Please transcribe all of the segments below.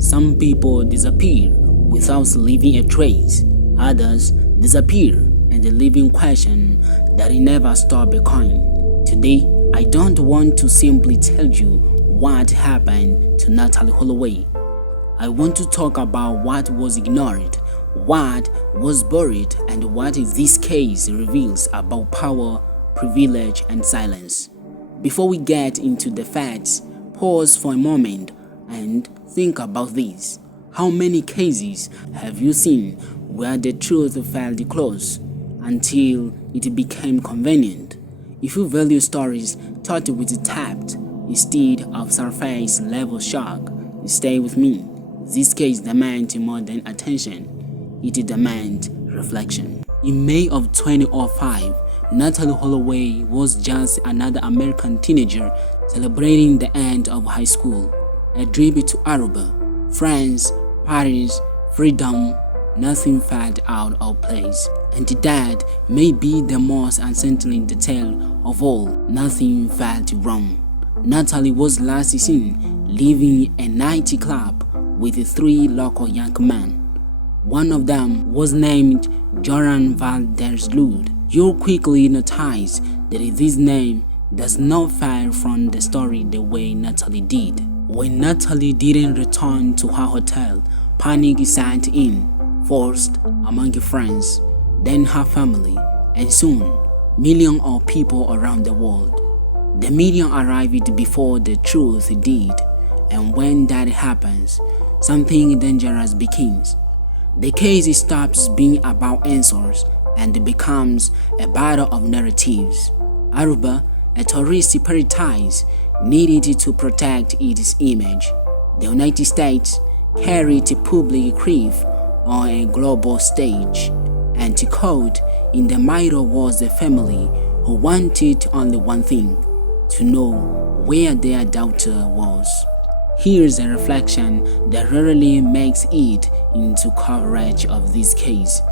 Some people disappear without leaving a trace. Others disappear and leave in question that it never stopped becoming. Today, I don't want to simply tell you what happened to Natalee Holloway. I want to talk about what was ignored, what was buried, and what this case reveals about power, privilege, and silence. Before we get into the facts, pause for a moment and think about this. How many cases have you seen where the truth felt close until it became convenient? If you value stories told with tact instead of surface level shock, stay with me. This case demands more than attention, it demands reflection. In May of 2005, Natalee Holloway was just another American teenager celebrating the end of high school. A trip to Aruba, France, Paris, freedom, nothing felt out of place. And that may be the most unsettling detail of all, nothing felt wrong. Natalee was last seen leaving a nightclub with 3 local young men. One of them was named Joran Valdersloot. You'll quickly notice that this name does not fire from the story the way Natalee did. When Natalee didn't return to her hotel, panic set in, first among her friends, then her family, and soon millions of people around the world. The media arrived before the truth did, and when that happens, something dangerous begins. The case stops being about answers and becomes a battle of narratives. Aruba, a tourist paradise, needed to protect its image. The United States carried public grief on a global stage, and caught in the middle was a family who wanted only one thing: to know where their daughter was. Here's a reflection that rarely makes it into coverage of this case.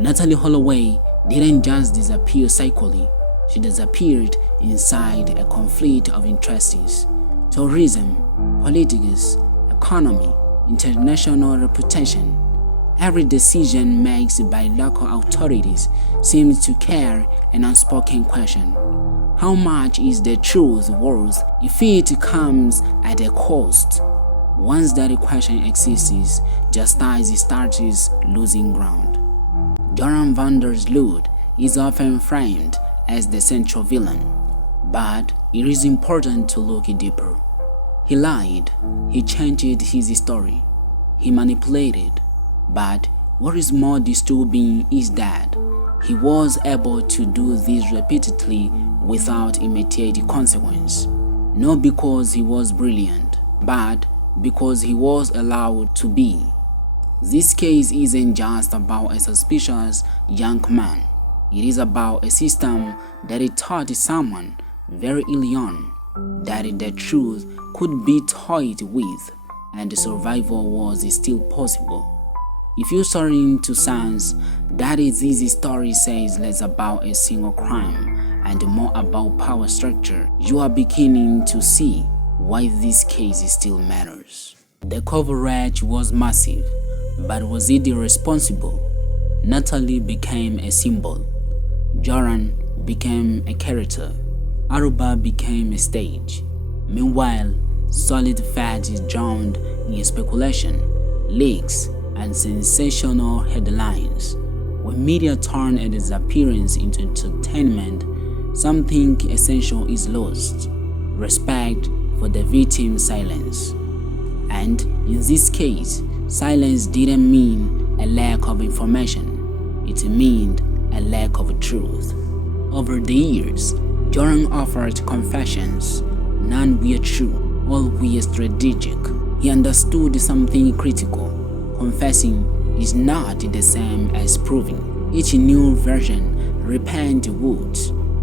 Natalee Holloway didn't just disappear psychically, she disappeared inside a conflict of interests: tourism, politics, economy, international reputation. Every decision made by local authorities seems to carry an unspoken question. How much is the truth worth if it comes at a cost? Once that question exists, justice starts losing ground. Joran Valdersloot is often framed as the central villain, but it is important to look deeper. He lied, he changed his story, he manipulated, but what is more disturbing is that he was able to do this repeatedly without immediate consequence, not because he was brilliant, but because he was allowed to be. This case isn't just about a suspicious young man. It is about a system that taught someone very early on that the truth could be toyed with and survival was still possible. If you're starting to sense that this story says less about a single crime and more about power structure, you are beginning to see why this case still matters. The coverage was massive, but was it irresponsible? Natalee became a symbol. Joran became a character. Aruba became a stage. Meanwhile, solid facts is drowned in speculation, leaks, and sensational headlines. When media turn a disappearance into entertainment, something essential is lost: respect for the victim's silence. And in this case, silence didn't mean a lack of information, it meant a lack of truth. Over the years, Joran offered confessions. None were true, all were strategic. He understood something critical. Confessing is not the same as proving. Each new version repent would.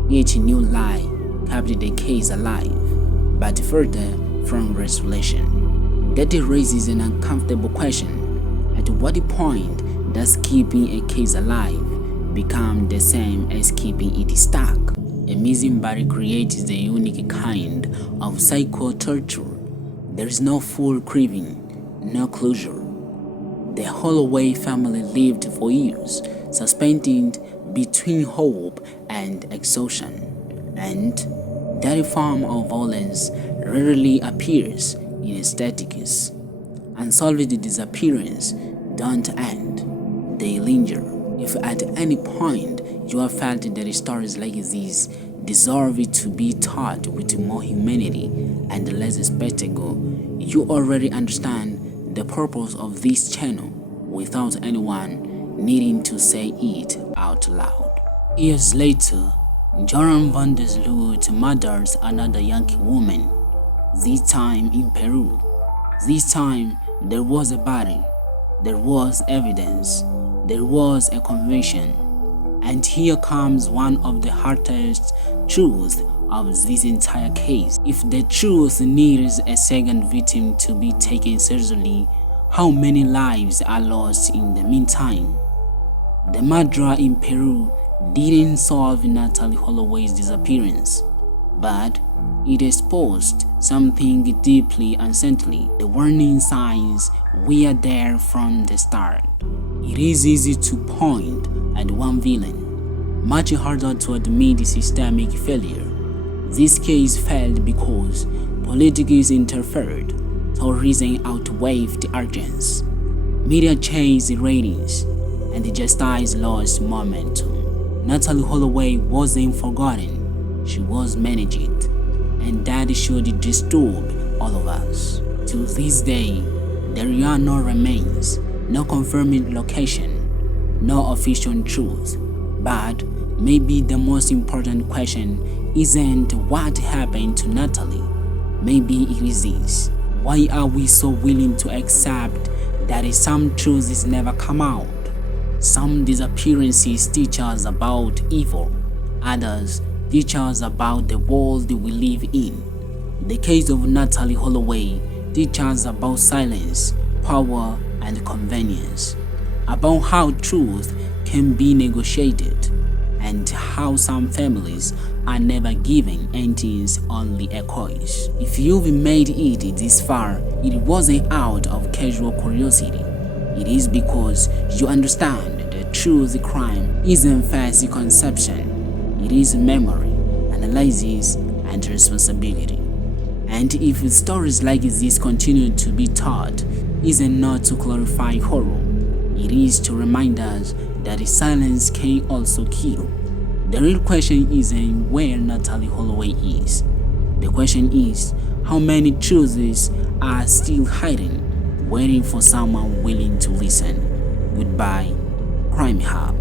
Each new lie kept the case alive, but further from resolution. That raises an uncomfortable question. At what point does keeping a case alive become the same as keeping it stuck? A missing body creates a unique kind of psycho torture. There is no full grieving, no closure. The Holloway family lived for years, suspended between hope and exhaustion, and that form of violence rarely appears in statistics. Unsolved disappearance don't end, they linger. If at any point you have felt that stories like these deserve to be taught with more humanity and less spectacle, you already understand the purpose of this channel without anyone needing to say it out loud. Years later, Joran van der Sloot murders another young woman, this time in Peru. This time, there was a body, there was evidence, there was a conviction. And here comes one of the hardest truths of this entire case. If the truth needs a second victim to be taken seriously, how many lives are lost in the meantime? The murderer in Peru didn't solve Natalee Holloway's disappearance, but it exposed something deeply unsettling. The warning signs were there from the start. It is easy to point at one villain, much harder to admit systemic failure. This case failed because politics interfered, tourism outweighed the urgency, media chased ratings, and the justice lost momentum. Natalee Holloway wasn't forgotten, she was managed, and that should disturb all of us. To this day, there are no remains, no confirmed location, no official truth. But maybe the most important question isn't what happened to Natalee. Maybe it is this: why are we so willing to accept that some truths never come out? Some disappearances teach us about evil, others teach us about the world we live in. The case of Natalee Holloway teaches us about silence, power, and convenience, about how truth can be negotiated, and how some families are never given endings, only echoes. If you've made it this far, it wasn't out of casual curiosity. It is because you understand that truth crime isn't fancy conception. It is memory, analysis, and responsibility. And if stories like this continue to be taught, is it not to glorify horror? It is to remind us that silence can also kill. The real question isn't where Natalee Holloway is. The question is, how many truths are still hiding, waiting for someone willing to listen? Goodbye, Crime Hub.